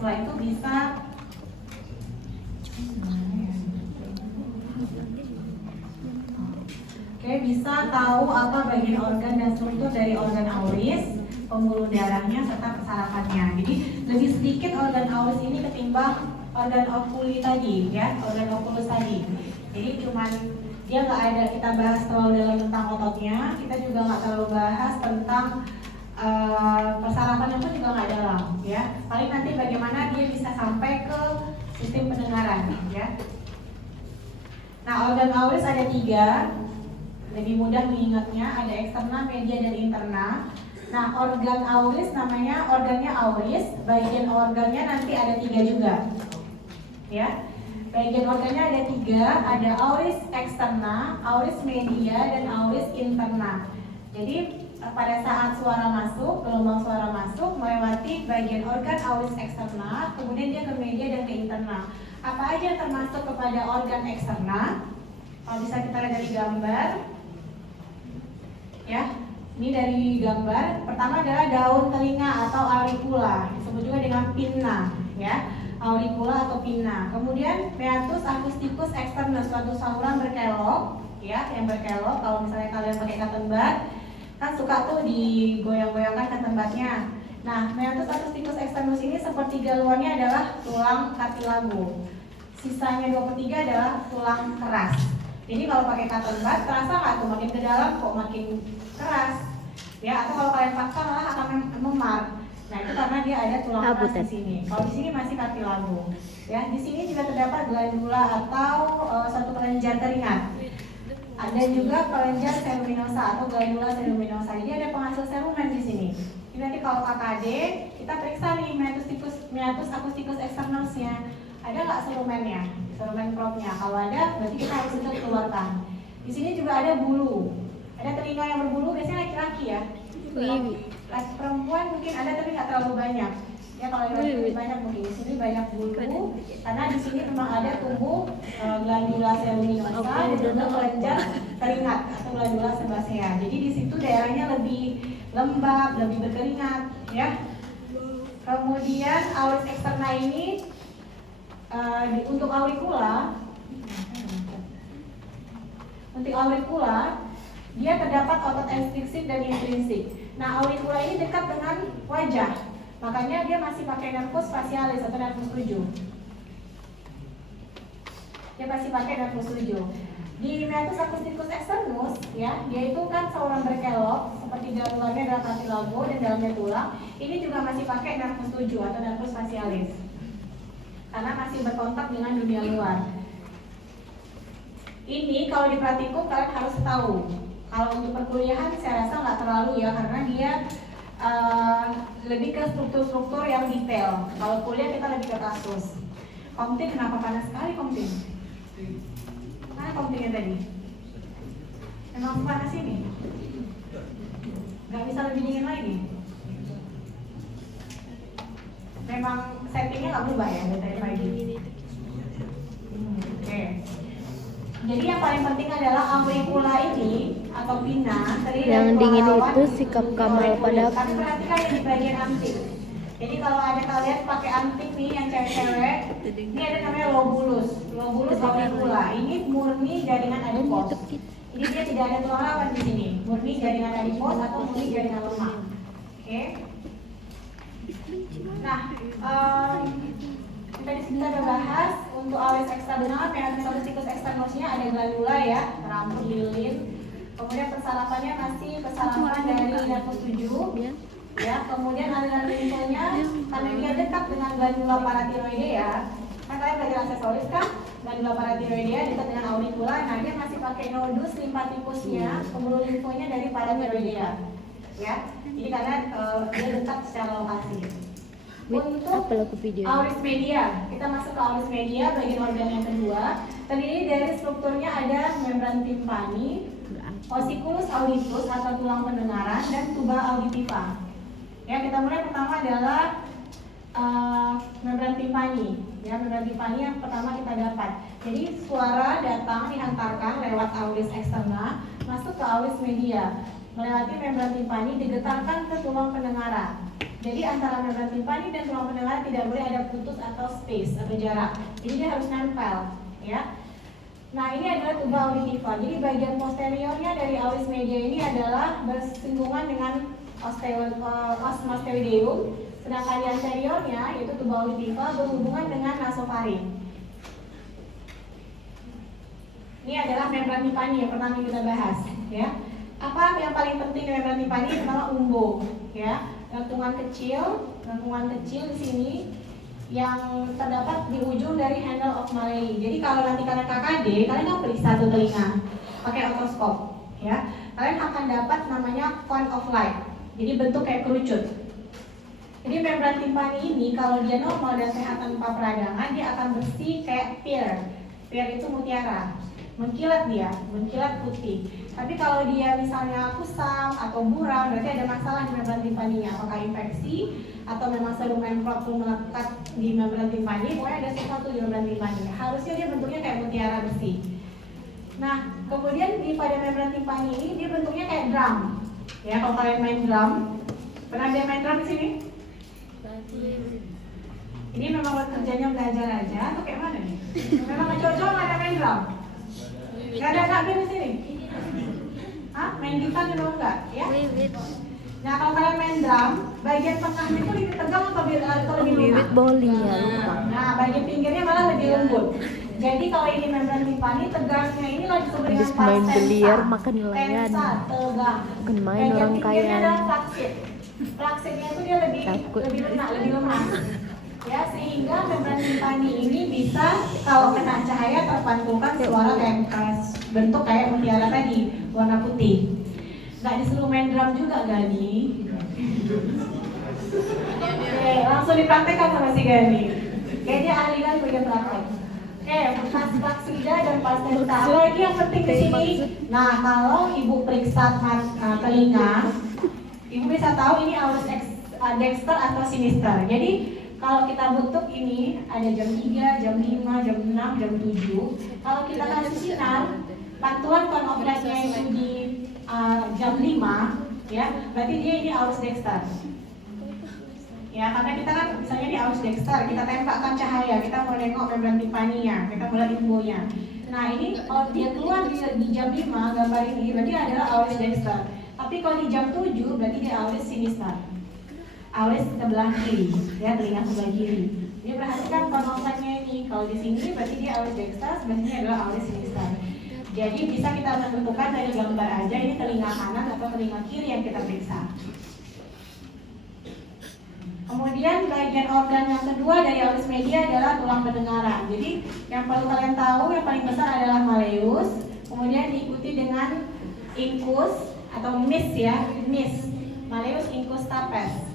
Setelah itu bisa bisa tahu apa bagian organ dan struktur dari organ auris, pembuluh darahnya serta persarafannya. Jadi lebih sedikit organ auris ini ketimbang organ okuli tadi, ya, organ okulus tadi. Jadi cuman dia nggak ada kita bahas terlalu dalam tentang ototnya, kita juga nggak terlalu bahas tentang persarafannya pun juga nggak dalam, ya. Paling nanti bagaimana dia bisa sampai ke sistem pendengaran, ya. Nah, organ auris ada 3. Lebih mudah mengingatnya, ada eksterna, media, dan interna. Nah, organ auris namanya organnya auris, bagian organnya nanti ada 3 juga, ya. Bagian organnya ada 3, ada auris eksterna, auris media, dan auris interna. Jadi pada saat suara masuk, gelombang suara masuk melewati bagian organ auris eksterna, kemudian dia ke media dan ke interna. Apa aja yang termasuk kepada organ eksterna? Kalau bisa kita lihat dari gambar. Ya, ini dari gambar. Pertama adalah daun telinga atau auricula, disebut juga dengan pinna, ya, auricula atau pinna. Kemudian meatus acousticus externus, suatu saluran berkelok, ya, yang berkelok. Kalau misalnya kalian pakai cotton bud, kan suka tuh digoyang-goyangkan cotton budnya. Nah, meatus acousticus externus ini sepertiga luarnya adalah tulang cartilago. Sisanya 2/3 adalah tulang keras. Jadi kalau pakai cotton bud, terasa nggak tuh makin ke dalam kok makin keras, ya? Atau kalau kalian paksa malah akan memar. Nah, itu karena dia ada tulang keras di sini. Kalau di sini masih cartilago, ya. Di sini juga terdapat glandula atau suatu kelenjar keringat. Ada juga kelenjar seminosa atau glandula seminosa. Jadi ada penghasil serumen di sini. Jadi nanti kalau KKD kita periksa nih meatus acousticus externusnya. Ada nggak serumennya? Serumen propnya. Kalau ada, berarti kita harus itu keluarkan. Di sini juga ada bulu. Ada telinga yang berbulu, biasanya laki-laki, ya. Laki perempuan mungkin ada tapi nggak terlalu banyak. Ya, kalau laki banyak mungkin. Di sini banyak bulu, karena di sini memang ada tumbuh glandula seminosa dan juga kelenjar keringat atau glandula sebasea. Jadi di situ daerahnya lebih lembab, lebih berkeringat, ya. Kemudian auris eksterna ini untuk auricula, dia terdapat otot ekstrinsik dan intrinsik. Nah, auricula ini dekat dengan wajah, makanya dia masih pakai nervus facialis atau nervus 7. Dia masih pakai nervus 7. Di meatus acousticus externus, ya, dia itu kan saluran berkelok, seperti dalamnya adalah cartilago dan dalamnya tulang. Ini juga masih pakai nervus 7 atau nervus facialis, karena masih berkontak dengan dunia luar. Ini kalau di praktikum kalian harus tahu. Kalau untuk perkuliahan saya rasa nggak terlalu, ya, karena dia lebih ke struktur-struktur yang detail. Kalau kuliah kita lebih ke kasus. Komtin, kenapa panas sekali Komtin? Mana Komtinnya tadi? Memang panas ini? Nggak bisa lebih dingin lagi? Memang settingnya nggak berubah, ya, dari pagi. Oke. Jadi yang paling penting adalah auricula ini atau pinna. Yang dingin itu sikap Kamal pada aku. Tapi perhatikan yang di bagian anting. Jadi kalau ada kalian pakai anting nih yang cewek-cewek, ini ada namanya lobulus auricula. Ini murni jaringan adipos. Jadi dia tidak ada tulang rawan di sini. Murni jaringan adipos atau murni jaringan lemak. Oke. Nah, tadi kita udah bahas untuk auris eksternal, meatus acousticus externusnya ada glandula, ya, rambut lilin. Kemudian persarafannya masih persarafan dari nervus 7, ya. Kemudian aliran limfonya karena dia dekat dengan glandula paratiroidea. Kan kalian belajar aksesoris kan? Glandula paratiroidea dekat dengan auricula. Nah, dia masih pakai nodus limpaticusnya, pembuluh limfonya dari paratiroidea, ya. Jadi karena dia dekat secara lokasi. Untuk auris media, kita masuk ke auris media, bagian organ yang kedua. Terdiri dari strukturnya ada membran timpani, ossiculus auditus atau tulang pendengaran, dan tuba auditiva. Ya, kita mulai pertama adalah membran timpani. Ya, membran timpani yang pertama kita dapat. Jadi suara datang dihantarkan lewat auris eksterna masuk ke auris media, melewati membran timpani digetarkan ke tulang pendengaran. Jadi antara membran timpani dan tulang pendengaran tidak boleh ada putus atau space atau jarak. Jadi dia harus nempel, ya. Nah, ini adalah tuba auditiva. Jadi bagian posteriornya dari auris media ini adalah bersinggungan dengan osteoideum, sedangkan di anteriornya yaitu tuba auditiva berhubungan dengan nasofaring. Ini adalah membran timpani yang pertama kita bahas, ya. Apa yang paling penting di membran timpani? Pertama umbo, ya. Gantungan kecil di sini yang terdapat di ujung dari handle of Maley. Jadi kalau nanti kalian KKD, kalian kan periksa tuh telinga pakai otoskop, ya. Kalian akan dapat namanya cone of light. Jadi bentuk kayak kerucut. Jadi membran timpani ini kalau dia normal dan sehat tanpa peradangan, dia akan bersih kayak pear. Pear itu mutiara. Mengkilat dia, mengkilat putih. Tapi kalau dia misalnya kusam atau buram, berarti ada masalah di membran timpaninya. Apakah infeksi atau memang serum envelope melekat di membran timpani? Pokoknya ada sesuatu di membran timpani. Harusnya dia bentuknya kayak mutiara bersih. Nah, kemudian pada membran timpani ini dia bentuknya kayak drum. Ya, kalau kalian main drum, pernah dia main drum di sini? Ini memang buat kerjanya belajar aja atau kayak mana nih? Memang nggak cocok ada main drum. Gak ada anak di sini? Hah? Main gitar juga enggak? Ya? Nah, kalau kalian main drum, bagian tengahnya itu lebih tegang atau lebih lunak? Bowling ya, lupa. Nah, bagian pinggirnya malah lebih lembut. Jadi kalau ini membran timpani, tegangnya ini lagi disebut dengan Habis main pars biliar tensa. makan nelayan. Tensa, tegang. Bukan main Bagian orang pinggirnya kaya. adalah flaksid. Flaksidnya itu dia lebih Takut. lunak, lebih lemas. Ya, sehingga membran timpani ini bisa kalau kena cahaya terpantulkan suara kayak bentuk kayak mutiara tadi, warna putih. Nggak disuruh main drum juga Gani. Oke, langsung dipraktekkan sama si Gani. Kayaknya dia ahli kan bagian praktek. Oke, pas flaksida dan pas tensa. Apa lagi yang penting di sini? Nah, kalau ibu periksa telinga, ibu bisa tahu ini auris dexter atau sinister. Jadi kalau kita bentuk ini ada jam 3, jam 5, jam 6, jam 7. Kalau kita kasih sinar, pantulan cone of light-nya itu di jam 5, ya, berarti dia ini auris dexter. Ya, karena kita kan misalnya di auris dexter, kita tembakkan cahaya, kita mau nengok membran timpaninya, kita mau lihat infonya. Nah, ini kalau dia keluar di jam 5, gambar ini berarti adalah auris dexter. Tapi kalau di jam 7, berarti dia auris sinister. Auris sebelah kiri, ya, telinga sebelah kiri. Dia perhatikan konotasinya ini. Kalau di sini berarti dia auris dexter, sebenarnya adalah auris sinister. Jadi bisa kita menentukan dari gambar aja ini telinga kanan atau telinga kiri yang kita periksa. Kemudian bagian organ yang kedua dari auris media adalah tulang pendengaran. Jadi yang perlu kalian tahu yang paling besar adalah malleus, kemudian diikuti dengan incus atau mis, ya, mis. Malleus, incus, stapes.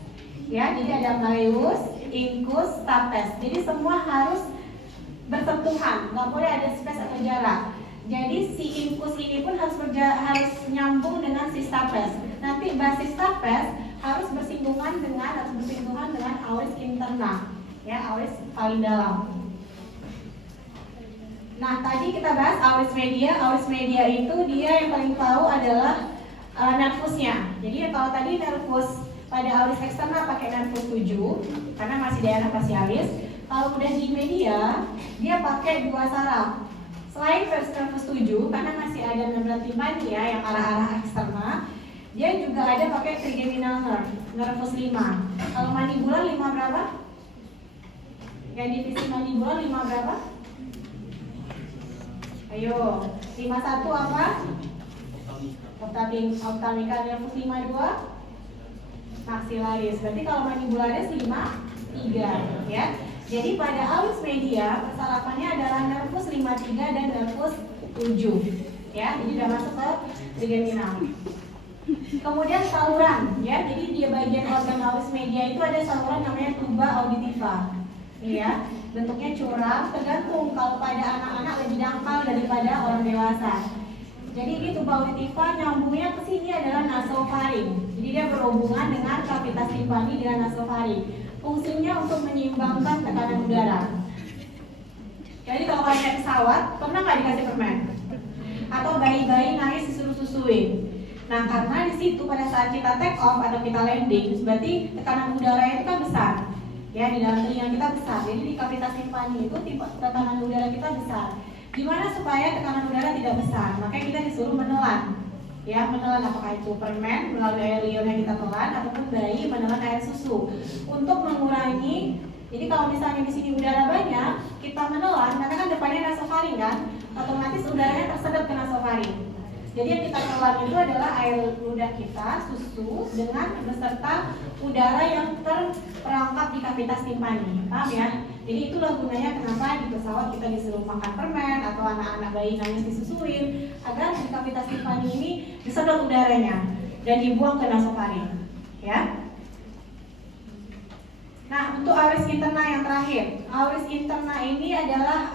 Ya, jadi ada malleus, incus, stapes. Jadi semua harus bersentuhan, nggak boleh ada space atau jarak. Jadi si incus ini pun harus nyambung dengan si stapes. Nanti basis stapes harus bersentuhan dengan auris interna, ya, auris paling dalam. Nah, tadi kita bahas auris media. Auris media itu dia yang paling tahu adalah nervusnya. Jadi kalau tadi nervus pada auris eksterna pakai nervus 7 karena masih daerah facialis. Kalau udah di media, dia pakai dua saraf. Selain nervus 7 karena masih ada membran timpani, ya, yang arah-arah eksterna, dia juga ada pakai trigeminal nerve, nervus 5. Kalau mandibular 5 berapa? Yang divisi mandibular 5 berapa? Ayo, 51 apa? Ophthalmica nervus 52 maxillaris. Berarti kalau mandibularis 5-3, ya. Jadi pada auris media persarafannya adalah nervus 53 dan nervus 7, ya. Jadi sudah masuk ke trigeminal. Kemudian saluran, ya. Jadi dia bagian organ auris media itu ada saluran namanya tuba auditiva. Ya, bentuknya curam, tergantung kalau pada anak-anak lebih dangkal daripada orang dewasa. Jadi ini tuba auditiva nyambungnya ke sini adalah nasofaring. Jadi dia berhubungan dengan kavitas timpani dengan nasofaring. Fungsinya untuk menyeimbangkan tekanan udara. Jadi kalau kalian naik pesawat, pernah nggak dikasih permen? Atau bayi-bayi nangis disuruh susuin? Nah, karena di situ pada saat kita take off atau kita landing, berarti tekanan udara itu kan besar. Ya, di dalam telinga kita besar. Jadi di kavitas timpani itu tekanan udara kita besar. Gimana supaya tekanan udara tidak besar? Makanya kita disuruh menelan. Ya, menelan apakah itu permen melalui air liur yang kita telan ataupun bayi menelan air susu untuk mengurangi. Jadi kalau misalnya di sini udara banyak, kita menelan, karena kan depannya nasofaring kan, otomatis udaranya tersedot ke nasofaring. Jadi yang kita telan itu adalah air ludah kita, susu, dengan beserta udara yang terperangkap di kavitas timpani. Paham ya? Jadi itulah gunanya kenapa di pesawat kita disuruh makan permen atau anak-anak bayi nangis disusuin, agar di kavitas timpani ini disedot udaranya dan dibuang ke nasofaring. Ya. Nah, untuk auris interna yang terakhir, auris interna ini adalah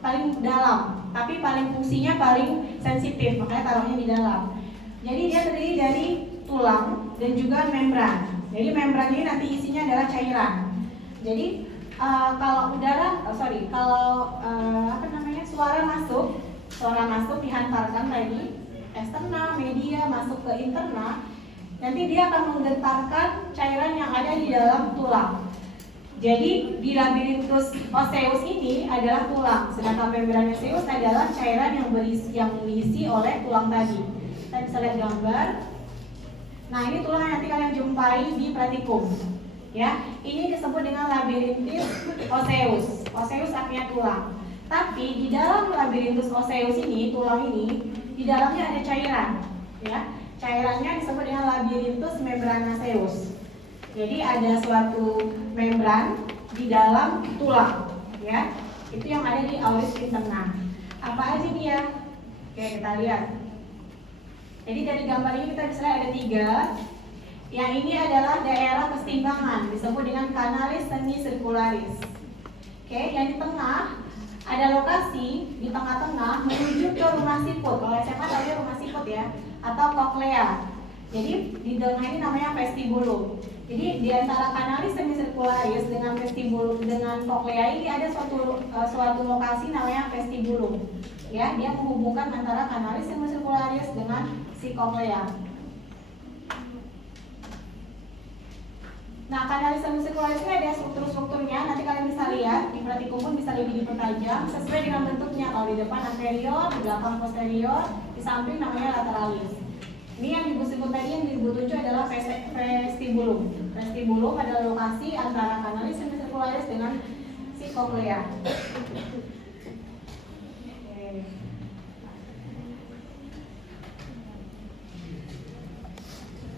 paling dalam, tapi paling fungsinya paling sensitif, makanya taruhnya di dalam. Jadi dia terdiri dari tulang dan juga membran. Jadi membran ini nanti isinya adalah cairan. Jadi suara masuk dihantarkan tadi eksterna, media masuk ke interna. Nanti dia akan menggetarkan cairan yang ada di dalam tulang. Jadi di labirinthus osseus ini adalah tulang, sedangkan membran osseus adalah cairan yang diisi oleh tulang tadi. Kita bisa lihat gambar. Nah, ini tulang yang nanti kalian jumpai di pratikum. Ya, ini disebut dengan labirinthus osseus. Osseus artinya tulang. Tapi di dalam labirinthus osseus ini, tulang ini, di dalamnya ada cairan. Ya. Cairannya disebut dengan labirinthus membranaceus. Jadi ada suatu membran di dalam tulang, ya. Itu yang ada di auris interna. Apa aja dia? Oke, kita lihat. Jadi dari gambar ini kita bisa lihat ada 3. Yang ini adalah daerah kesetimbangan, disebut dengan kanalis semicircularis. Oke, yang di tengah ada lokasi di tengah-tengah menuju ke rumah siput. Kalau SMA tadi rumah siput ya, atau koklea. Jadi di tengah ini namanya vestibulum. Jadi di antara kanalis semicircularis dengan vestibulum dengan koklea ini ada suatu lokasi namanya vestibulum. Ya, dia menghubungkan antara kanalis semicircularis dengan si koklea. Nah, kanalis semicircularis ini ada struktur-strukturnya. Nanti kalian bisa lihat di pratikum pun bisa lebih dipertajam sesuai dengan bentuknya. Kalau di depan anterior, di belakang posterior, di samping namanya lateralis. Ini yang disebut tadi yang disebut 7 adalah vestibulum. Vestibulum adalah lokasi antara kanalis semicircularis dengan si koklea.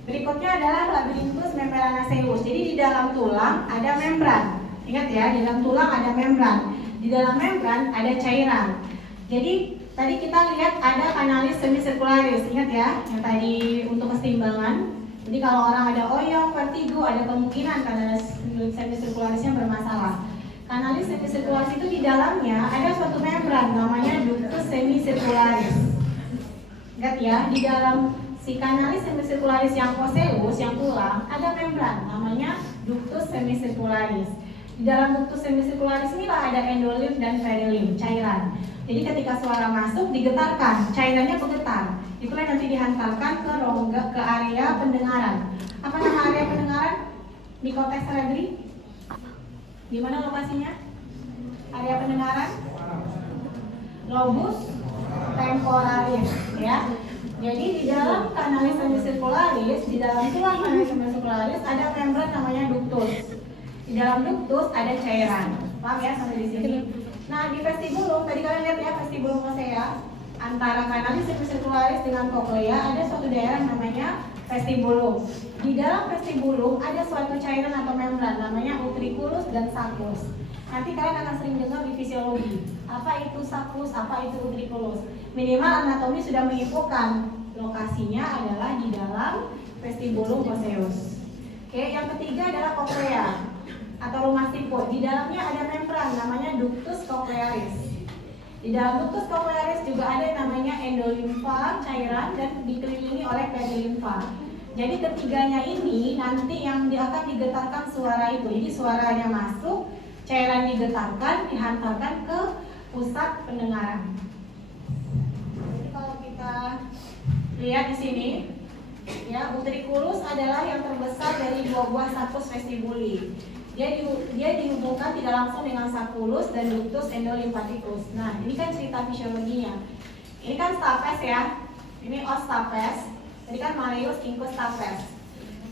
Berikutnya adalah labirinthus membranaceus. Jadi di dalam tulang ada membran. Ingat ya, di dalam tulang ada membran. Di dalam membran ada cairan. Jadi tadi kita lihat ada kanalis semicircularis. Ingat ya, yang tadi untuk keseimbangan. Jadi kalau orang ada oyong, vertigo, ada kemungkinan kanalis semicircularisnya bermasalah. Kanalis semicircularis itu di dalamnya ada suatu membran namanya ductus semicircularis. Ingat ya, di dalam si kanalis semicircularis yang osseus, yang tulang, ada membran namanya ductus semicircularis. Di dalam ductus semicircularis inilah ada endolim dan perilim, cairan. Jadi ketika suara masuk digetarkan, cairannya bergetar. Itulah yang nanti dihantarkan ke rongga, ke area pendengaran. Apa nama area pendengaran? Di korteks cerebri. Di mana lokasinya? Area pendengaran? Lobus temporalis, ya. Jadi di dalam kanalis semicircularis, di dalam tulang kanalis semicircularis ada membran namanya ductus. Di dalam ductus ada cairan. Paham ya sampai di sini? Nah, di vestibulum tadi kalian lihat ya, vestibulum osea antara kanalis semicircularis dengan koklea ada suatu daerah namanya vestibulum. Di dalam vestibulum ada suatu cairan atau membran namanya utriculus dan sacculus. Nanti kalian akan sering dengar di fisiologi. Apa itu sacculus, apa itu utriculus. Minimal anatomi sudah menginfokan lokasinya adalah di dalam vestibulum osseus. Oke, yang ketiga adalah koklea atau rumah siput. Di dalamnya ada membran namanya ductus cochlearis. Di dalam ductus cochlearis juga ada yang namanya endolimfa, cairan, dan dikelilingi oleh perilimfa. Jadi ketiganya ini nanti yang akan digetarkan suara itu. Jadi suaranya masuk, cairan digetarkan, dihantarkan ke pusat pendengaran. Jadi kalau kita Lihat di sini. Ya, utriculus adalah yang terbesar dari dua buah saccus vestibuli. Dia dihubungkan tidak langsung dengan sacculus dan ductus endolimphaticus. Nah, ini kan cerita fisiologinya. Ini kan stapes ya. Ini os stapes. Tadi kan malleus, incus, stapes.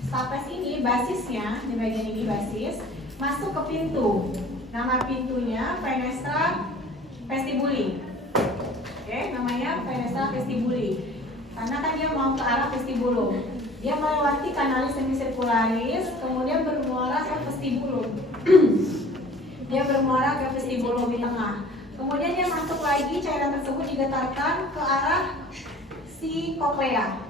Stapes ini basisnya di bagian ini basis masuk ke pintu. Nama pintunya fenestra vestibuli. Oke, namanya fenestra vestibuli. Karena kan dia mau ke arah vestibulum. Dia melewati kanalis semicircularis, kemudian bermuara ke vestibulum. Dia bermuara ke vestibulum di tengah. Kemudian dia masuk lagi, cairan tersebut digetarkan ke arah si koklea,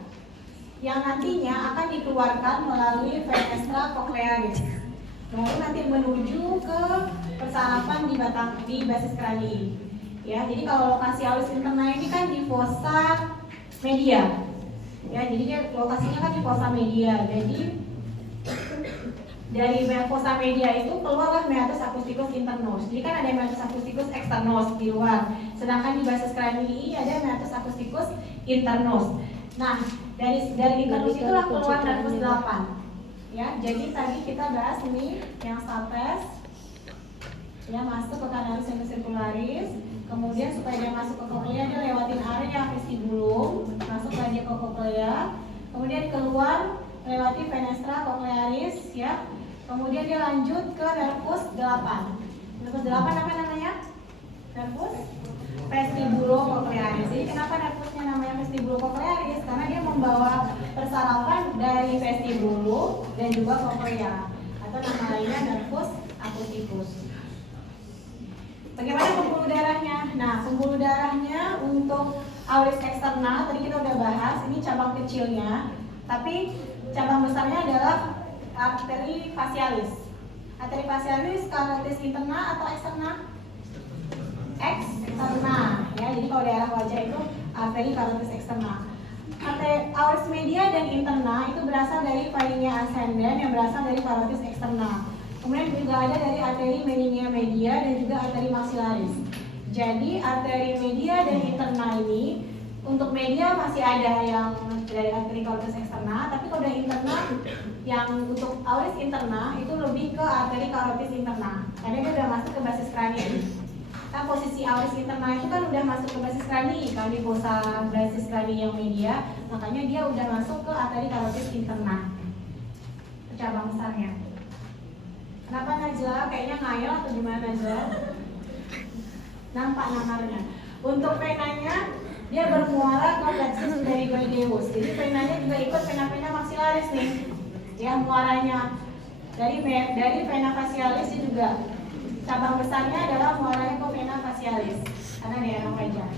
yang nantinya akan dikeluarkan melalui fenestra cochlearis. Baru nanti menuju ke persarapan di basis krani. Ya, jadi kalau lokasi auris interna ini kan di fossa media. Ya, jadi dia lokasinya kan di fossa media. Jadi dari fossa media itu keluarlah meatus acusticus internus. Jadi kan ada meatus acusticus externus di luar. Sedangkan di basis krani ada meatus acusticus internus. Nah, dari internus itulah keluar nervus 8. Ya, jadi tadi kita bahas ini yang stapes ya masuk ke kanalis semicircularis, kemudian supaya dia masuk ke koklea dia lewatin area vestibulum, masuk lagi ke koklea, kemudian keluar lewati fenestra cochlearis ya. Kemudian dia lanjut ke nervus 8. Nervus 8 apa namanya? Nervus vestibulocochlearis. Jadi kenapa nervusnya namanya vestibulocochlearis? Karena dia membawa persarapan dari vestibulum dan juga cochlea, atau nama lainnya nervus acousticus. Bagaimana pembuluh darahnya? Nah, pembuluh darahnya untuk auris eksterna tadi kita udah bahas, ini cabang kecilnya, tapi cabang besarnya adalah arteri facialis. Arteri facialis carotis interna atau eksterna? Eksterna, ya. Jadi kalau daerah wajah itu arteri carotis eksterna. Arteri auris media dan interna itu berasal dari pharyngia ascendens yang berasal dari carotis eksterna. Kemudian juga ada dari arteri meningia media dan juga arteri maxillaris. Jadi arteri media dan interna ini untuk media masih ada yang dari arteri carotis eksterna, tapi kalau dari interna yang untuk auris interna itu lebih ke arteri carotis interna. Karena dia udah masuk ke basis krani. Kan posisi auris interna itu kan udah masuk ke basis krani, kalau di fossa basis krani yang media, makanya dia udah masuk ke arteri carotis interna. Cabang besarnya. Kenapa Najla? Kayaknya ngayal atau gimana Najla? Nampak namarnya. Untuk venanya dia bermuara ke plexus pterygoideus. Jadi venanya juga ikut vena-vena maxillaris nih. Ya, muaranya dari vena facialis juga. Cabang besarnya adalah muaranya ke vena facialis karena daerah wajah.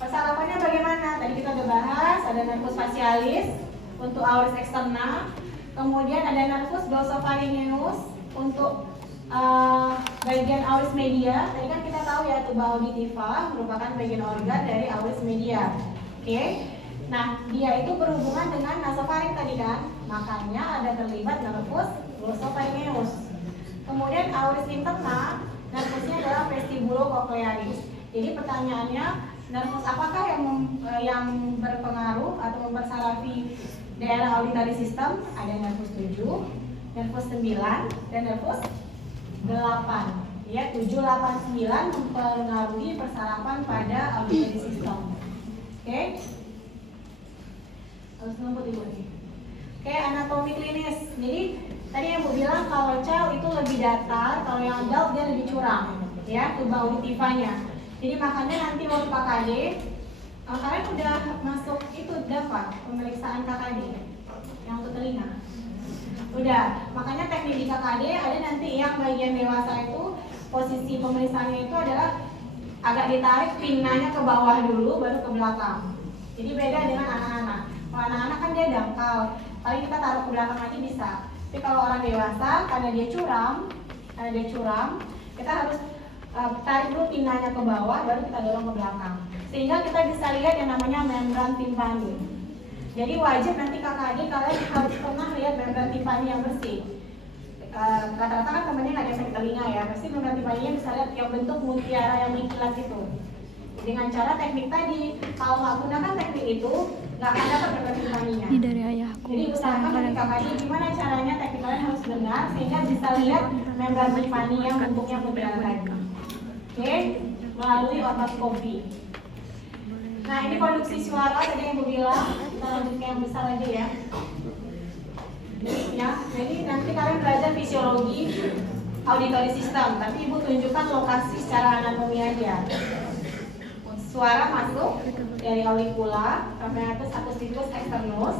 Persarapannya bagaimana? Tadi kita udah bahas, ada nervus facialis untuk auris eksterna. Kemudian ada nervus glossopharyngeus untuk bagian auris media. Tadi kan kita tahu ya tuba auditiva merupakan bagian organ dari auris media. Oke. Nah, dia itu berhubungan dengan nasofaring tadi kan. Makanya ada terlibat nervus glossopharyngeus. Kemudian auris interna, nervusnya adalah vestibulocochlearis. Jadi pertanyaannya, nervus apakah yang berpengaruh atau mempersarafi daerah auditory system? Ada nervus 7, nervus 9, dan nervus 8. Ya, 7, 8, 9 mempengaruhi persarapan pada auditory system. Oke? Harus ngebut ibu nih. Oke, anatomi klinis. Jadi tadi yang Bu bilang kalau child itu lebih datar, kalau yang adult dia lebih curam, ya, tuba auditivanya. Jadi makanya nanti waktu KKD kalian udah masuk itu dapat pemeriksaan KKD yang untuk telinga. Udah, makanya teknik di KKD ada nanti yang bagian dewasa itu posisi pemeriksaannya itu adalah agak ditarik pinnanya ke bawah dulu baru ke belakang. Jadi beda dengan anak-anak. Kalau anak-anak kan dia dangkal, paling kita taruh ke belakang aja bisa. Tapi kalau orang dewasa karena dia curam, kita harus tarik dulu pinnanya ke bawah baru kita dorong ke belakang. Sehingga kita bisa lihat yang namanya membran timpani. Jadi wajib nanti KKD kalian harus pernah lihat membran timpani yang bersih. Rata-rata kan temennya nggak ada sakit telinga ya, pasti membran timpaninya bisa lihat yang bentuk mutiara yang mengkilat itu. dengan cara teknik tadi. Kalau nggak gunakan teknik itu, nggak akan dapat membran timpaninya. Ini dari ayahku. Jadi usahakan ketika kaji gimana caranya teknik kalian harus benar sehingga bisa lihat membran timpani yang bentuknya putaran tadi. Oke, melalui otoskopi. Nah, ini produksi suara tadi yang Ibu bilang. Kita lanjut ke yang besar aja ya. Ya, jadi nanti kalian belajar fisiologi auditory system, tapi Ibu tunjukkan lokasi secara anatomi aja. Suara masuk dari auricula, apparatus acousticus externus,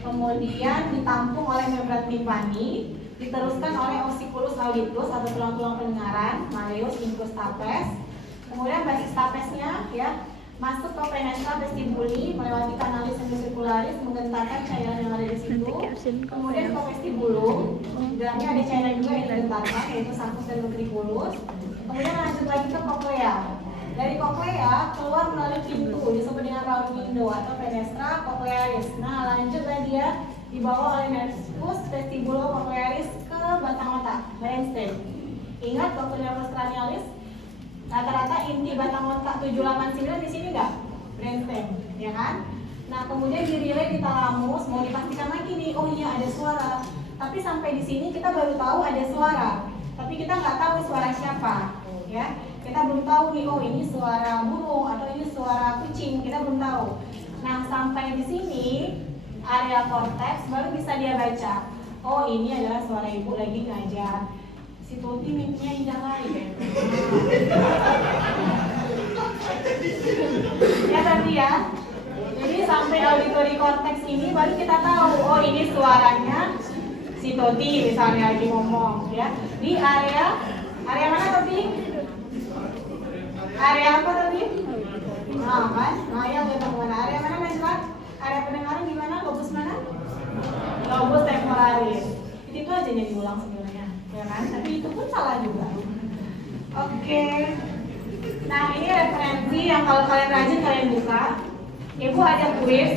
kemudian ditampung oleh membran timpani, diteruskan oleh ossiculus auditus atau tulang-tulang pendengaran, malleus, incus stapes. Kemudian basis stapesnya ya masuk ke penestra vestibuli melewati kanalis semicircularis menggentarkan cairan yang ada di situ. Kemudian ke vestibulum, di dalamnya ada cairan juga yang digentarkan yaitu sulcus dan ventriculus. Kemudian lanjut lagi ke cochlea. Dari cochlea keluar melalui pintu disebut dengan round window atau penestra cochlearis. Nah, lanjutlah dia dibawa oleh nervus vestibulocochlearis ke batang otak, brainstem. Ingat waktu nervus cranialis rata-rata inti batang otak 789 di sini nggak? Brainstem, ya kan? Nah, kemudian dirilai di talamus, mau dipastikan lagi nih, oh iya ada suara. Tapi sampai di sini kita baru tahu ada suara, tapi kita nggak tahu suara siapa, ya. Kita belum tahu nih, oh ini suara burung atau ini suara kucing, kita belum tahu. Nah, sampai di sini area korteks baru bisa dia baca. Oh, ini adalah suara ibu lagi ngajar. Si Tuti mimpinya indah kali ya. Ya tadi ya. Jadi sampai auditory cortex ini baru kita tahu, oh ini suaranya si Tuti misalnya lagi ngomong ya. Di area mana tadi? Area apa tadi? Nah kan, nah yang kita mana? Area mana Najwa? Area pendengaran di mana? Lobus mana? Lobus temporalis. Itu aja yang diulang sebenarnya, ya kan? Tapi itu pun salah juga. Oke. Nah ini referensi yang kalau kalian rajin kalian buka. Ibu ada kuis.